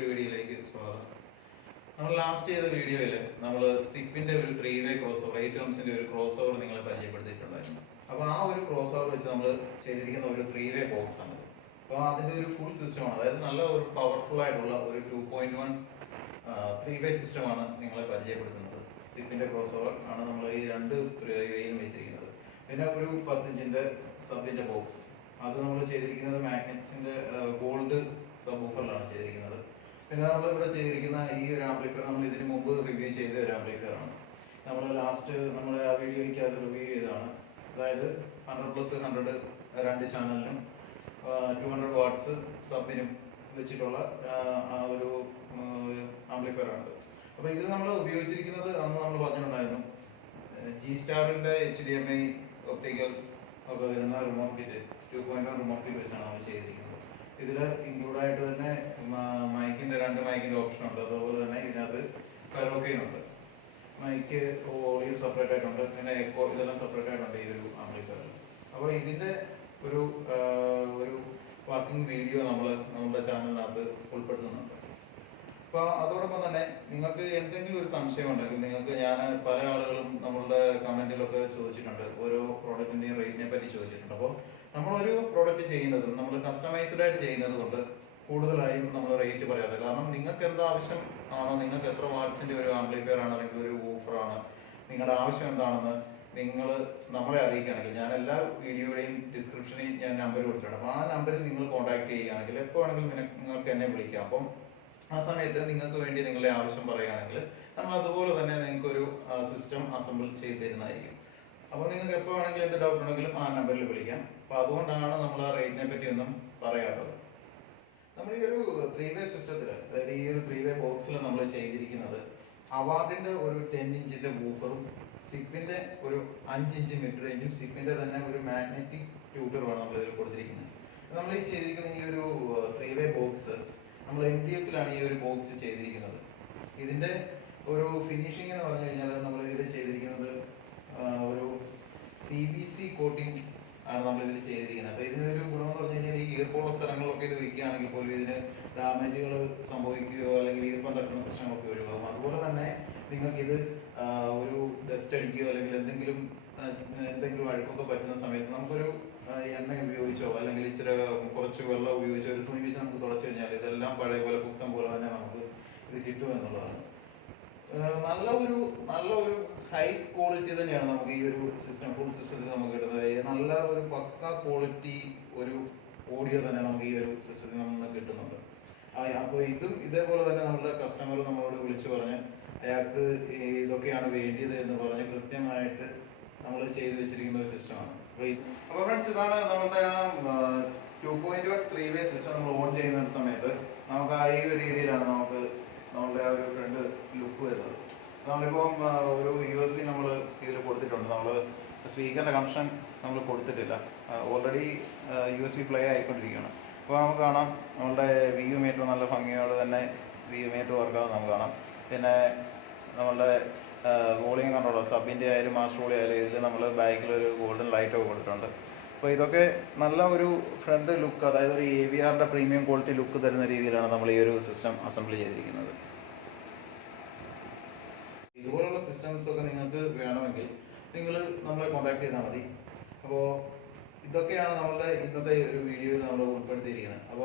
പുതിയൊരു വീഡിയോയിലേക്ക് സ്വാഗതം. നമ്മൾ ലാസ്റ്റ് ചെയ്ത വീഡിയോയിൽ നമ്മൾ സിപ്പിന്റെ ഒരു 3-way ക്രോസ് ഓവർ 8 ohmsന്റെ ഒരു ക്രോസ് ഓവർ നിങ്ങളെ പരിചയപ്പെടുത്തിയിട്ടുണ്ടായിരുന്നു. അപ്പോൾ ആ ഒരു ക്രോസ് ഓവർ വെച്ച് നമ്മൾ ചെയ്തിരിക്കുന്ന ഒരു 3-way ബോക്സ് ആണ്. അപ്പോൾ അതിന്റെ ഒരു ഫുൾ സിസ്റ്റമാണ്, അതായത് നല്ല ഒരു പവർഫുൾ ആയിട്ടുള്ള ഒരു 2.1 3-way സിസ്റ്റമാണ് നിങ്ങളെ പരിചയപ്പെടുത്തുന്നത്. സിപ്പിന്റെ ക്രോസ് ഓവർ ആണ് നമ്മൾ ഈ രണ്ട് 3-wayയും വെച്ചിരിക്കുന്നത്. പിന്നെ ഒരു 10 ഇഞ്ചിന്റെ സബിന്റെ ബോക്സ്, അത് നമ്മൾ ചെയ്തിരിക്കുന്നത് മാഗ്നറ്റ്സിന്റെ ഗോൾഡ് സബ് വൂഫറിലാണ് ചെയ്തിരിക്കുന്നത്. പിന്നെ നമ്മൾ ഇവിടെ ചെയ്തിരിക്കുന്ന ഈ ഒരു ആംപ്ലിഫയർ നമ്മൾ ഇതിനു മുമ്പ് റിവ്യൂ ചെയ്ത ഒരു ആംപ്ലിഫയർ ആണ്. നമ്മൾ ലാസ്റ്റ് നമ്മുടെ ആ വീഡിയോയ്ക്ക് അത് റിവ്യൂ ചെയ്തതാണ്. അതായത് 100+100 രണ്ട് ചാനലിനും 200 വാട്ട്സ് സബിനും വെച്ചിട്ടുള്ള ആ ഒരു ആംപ്ലിഫയർ ആണ്. അപ്പോൾ ഇത് നമ്മൾ ഉപയോഗിച്ചിരിക്കുന്നത് അന്ന് നമ്മൾ പറഞ്ഞിട്ടുണ്ടായിരുന്നു, ജി സ്റ്റാറിന്റെ HDMI ഒപ്റ്റിക്കൽ ഒക്കെ വരുന്ന റിമോട്ട് കിറ്റ് 2.1 റിമോട്ട് കിറ്റ് വെച്ചാണ് നമ്മൾ ചെയ്തിരിക്കുന്നത്. ഇതിൽ ഇൻക്ലൂഡ് ആയിട്ട് തന്നെ മൈക്കിന്റെ 2 മൈക്കിന്റെ ഓപ്ഷൻ ഉണ്ട്. അതുപോലെ തന്നെ ഇതിനകത്ത് കരോക്കെയും ഉണ്ട്. മൈക്ക് ഓഡിയോ സെപ്പറേറ്റ് ആയിട്ടുണ്ട്, പിന്നെ എക്കോ ഇതെല്ലാം സെപ്പറേറ്റ് ആയിട്ടുണ്ട് ഈ ഒരു ആംപ്ലിഫയറിൽ. അപ്പോൾ ഇതിന്റെ ഒരു വർക്കിംഗ് വീഡിയോ നമ്മുടെ ചാനലിനകത്ത് ഉൾപ്പെടുത്തുന്നുണ്ട്. അപ്പോൾ അതോടൊപ്പം തന്നെ നിങ്ങൾക്ക് എന്തെങ്കിലും ഒരു സംശയം ഉണ്ടെങ്കിൽ നിങ്ങൾക്ക്, ഞാൻ പല ആളുകളും നമ്മളുടെ കമന്റിലൊക്കെ ചോദിച്ചിട്ടുണ്ട്, ഓരോ പ്രോഡക്റ്റിന്റെയും റേറ്റിനെ പറ്റി ചോദിച്ചിട്ടുണ്ട്. അപ്പോൾ നമ്മളൊരു പ്രോഡക്റ്റ് ചെയ്യുന്നതും നമ്മൾ കസ്റ്റമൈസ്ഡ് ആയിട്ട് ചെയ്യുന്നത് കൊണ്ട് കൂടുതലായും നമ്മൾ റേറ്റ് പറയാതെ, കാരണം നിങ്ങൾക്ക് എന്താ ആവശ്യം ആണോ, നിങ്ങൾക്ക് എത്ര വാട്ട്സിന്റെ ഒരു ആംപ്ലിഫയർ ആണ് അല്ലെങ്കിൽ ഒരു വൂഫറാണ്, നിങ്ങളുടെ ആവശ്യം എന്താണെന്ന് നിങ്ങൾ നമ്മളെ അറിയിക്കുകയാണെങ്കിൽ, ഞാൻ എല്ലാ വീഡിയോയുടെയും ഡിസ്ക്രിപ്ഷനിൽ ഞാൻ നമ്പർ കൊടുത്തിട്ടുണ്ട്. അപ്പോൾ ആ നമ്പറിൽ നിങ്ങൾ കോൺടാക്ട് ചെയ്യുകയാണെങ്കിൽ എപ്പോൾ വേണമെങ്കിലും നിങ്ങൾക്ക് എന്നെ വിളിക്കാം. അപ്പം ആ സമയത്ത് നിങ്ങൾക്ക് വേണ്ടി നിങ്ങളുടെ ആവശ്യം പറയുകയാണെങ്കിൽ നമ്മൾ അതുപോലെ തന്നെ നിങ്ങൾക്കൊരു സിസ്റ്റം അസംബിൾ ചെയ്ത് തരുന്നതായിരിക്കും. അപ്പോൾ നിങ്ങൾക്ക് എപ്പോൾ വേണമെങ്കിലും എന്ത് ഡൗട്ട് ഉണ്ടെങ്കിലും ആ നമ്പറിൽ വിളിക്കാം. അപ്പോൾ അതുകൊണ്ടാണ് നമ്മൾ ആ റേറ്റിനെ പറ്റി ഒന്നും പറയാത്തത്. നമ്മൾ ഈ ഒരു 3-way സിസ്റ്റത്തിൽ, അതായത് ഈ ഒരു 3-way ബോക്സിൽ നമ്മൾ ചെയ്തിരിക്കുന്നത് അവാർഡിന്റെ ഒരു 10 ഇഞ്ചിന്റെ വൂഫറും സിപ്പിന്റെ ഒരു 5 ഇഞ്ച് മിഡ് റേഞ്ചും സിപ്പിന്റെ തന്നെ ഒരു മാഗ്നറ്റിക് ട്യൂട്ടറുമാണ് നമ്മൾ ഇതിൽ കൊടുത്തിരിക്കുന്നത്. നമ്മൾ ഈ ചെയ്തിരിക്കുന്ന ഈ ഒരു 3-way ബോക്സ് നമ്മൾ MDF-ലാണ് ഈ ഒരു ബോക്സ് ചെയ്തിരിക്കുന്നത്. ഇതിന്റെ ഒരു ഫിനിഷിംഗ് എന്ന് പറഞ്ഞു കഴിഞ്ഞാൽ നമ്മൾ ഇതിൽ ചെയ്തിരിക്കുന്നത് ഒരു PVC കോട്ടിംഗ് ആണ് നമ്മൾ ഇതിൽ ചെയ്തിരിക്കുന്നത്. അപ്പോൾ ഇതിനൊരു ഗുണമെന്ന് പറഞ്ഞു കഴിഞ്ഞാൽ ഈ ഈർപ്പമുള്ള സ്ഥലങ്ങളൊക്കെ ഇത് വെക്കുകയാണെങ്കിൽ പോലും ഇതിന് ഡാമേജുകൾ സംഭവിക്കുകയോ അല്ലെങ്കിൽ ഈർപ്പം തട്ടുന്ന പ്രശ്നങ്ങളൊക്കെ ഒഴിവാകും. അതുപോലെ തന്നെ നിങ്ങൾക്കിത് ഒരു ഡസ്റ്റ് അടിക്കുകയോ അല്ലെങ്കിൽ എന്തെങ്കിലും അഴുക്കൊക്കെ പറ്റുന്ന സമയത്ത് നമുക്കൊരു എണ്ണ ഉപയോഗിച്ചോ അല്ലെങ്കിൽ ഇച്ചിരി കുറച്ച് വെള്ളം ഉപയോഗിച്ചോ ഒരു തുണി വെച്ച് നമുക്ക് തുടച്ചു കഴിഞ്ഞാൽ ഇതെല്ലാം പഴയ പോലെ പുത്തം പോലെ തന്നെ നമുക്ക് ഇത് കിട്ടും എന്നുള്ളതാണ്. നല്ല ഒരു ഹൈ ക്വാളിറ്റി തന്നെയാണ് നമുക്ക് ഈ ഒരു സിസ്റ്റം, ഫുൾ സിസ്റ്റത്തിൽ നമുക്ക് കിട്ടുന്നത്. നല്ല ഒരു പക്ക ക്വാളിറ്റി ഒരു ഓഡിയോ തന്നെ നമുക്ക് ഈ ഒരു സിസ്റ്റത്തിൽ നിന്ന് കിട്ടുന്നുണ്ട്. അപ്പോൾ ഇതും ഇതേപോലെ തന്നെ നമ്മുടെ കസ്റ്റമർ നമ്മളോട് വിളിച്ചു പറഞ്ഞ് അയാൾക്ക് ഇതൊക്കെയാണ് വേണ്ടിയത് എന്ന് പറഞ്ഞ് കൃത്യമായിട്ട് നമ്മൾ ചെയ്തു വെച്ചിരിക്കുന്ന ഒരു സിസ്റ്റമാണ്. അപ്പോൾ ഫ്രണ്ട്സ്, ഇതാണ് നമ്മുടെ ആ 2.1 3-way സിസ്റ്റം നമ്മൾ ഓൺ ചെയ്യുന്ന സമയത്ത് നമുക്ക് ആ ഈ ഒരു രീതിയിലാണ് നമുക്ക് നമ്മളുടെ ആ ഒരു ഫ്രണ്ട് ലുക്ക് വരുന്നത്. നമ്മളിപ്പം ഒരു USB നമ്മൾ ഇതിൽ കൊടുത്തിട്ടുണ്ട്. നമ്മൾ സ്പീക്കറിന്റെ കണക്ഷൻ നമ്മൾ കൊടുത്തിട്ടില്ല, ഓൾറെഡി USB പ്ലേ ആയിക്കൊണ്ടിരിക്കുകയാണ്. അപ്പോൾ നമുക്ക് കാണാം നമ്മളുടെ VU മീറ്റർ നല്ല ഭംഗിയോട് തന്നെ VU മീറ്റർ വർക്കാവും നമുക്ക് കാണാം. പിന്നെ നമ്മളുടെ വോളിയം കൺട്രോളർ സബിൻ്റെ ആയാലും മാസ്റ്റർ വോളി ആയാലും ഇതിൽ നമ്മൾ ബാക്കിലൊരു ഗോൾഡൻ ലൈറ്റൊക്കെ കൊടുത്തിട്ടുണ്ട്. അപ്പോൾ ഇതൊക്കെ നല്ല ഒരു ഫ്രണ്ട് ലുക്ക്, അതായത് ഒരു AVRന്റെ പ്രീമിയം ക്വാളിറ്റി ലുക്ക് തരുന്ന രീതിയിലാണ് നമ്മൾ ഈ ഒരു സിസ്റ്റം അസംബിൾ ചെയ്തിരിക്കുന്നത്. ഇതുപോലുള്ള സിസ്റ്റംസ് ഒക്കെ നിങ്ങൾക്ക് വേണമെങ്കിൽ നിങ്ങൾ നമ്മളെ കോൺടാക്ട് ചെയ്താൽ മതി. അപ്പോൾ ഇതൊക്കെയാണ് നമ്മളുടെ ഇന്നത്തെ ഒരു വീഡിയോയിൽ നമ്മൾ ഉൾപ്പെടുത്തിയിരിക്കുന്നത്. അപ്പോൾ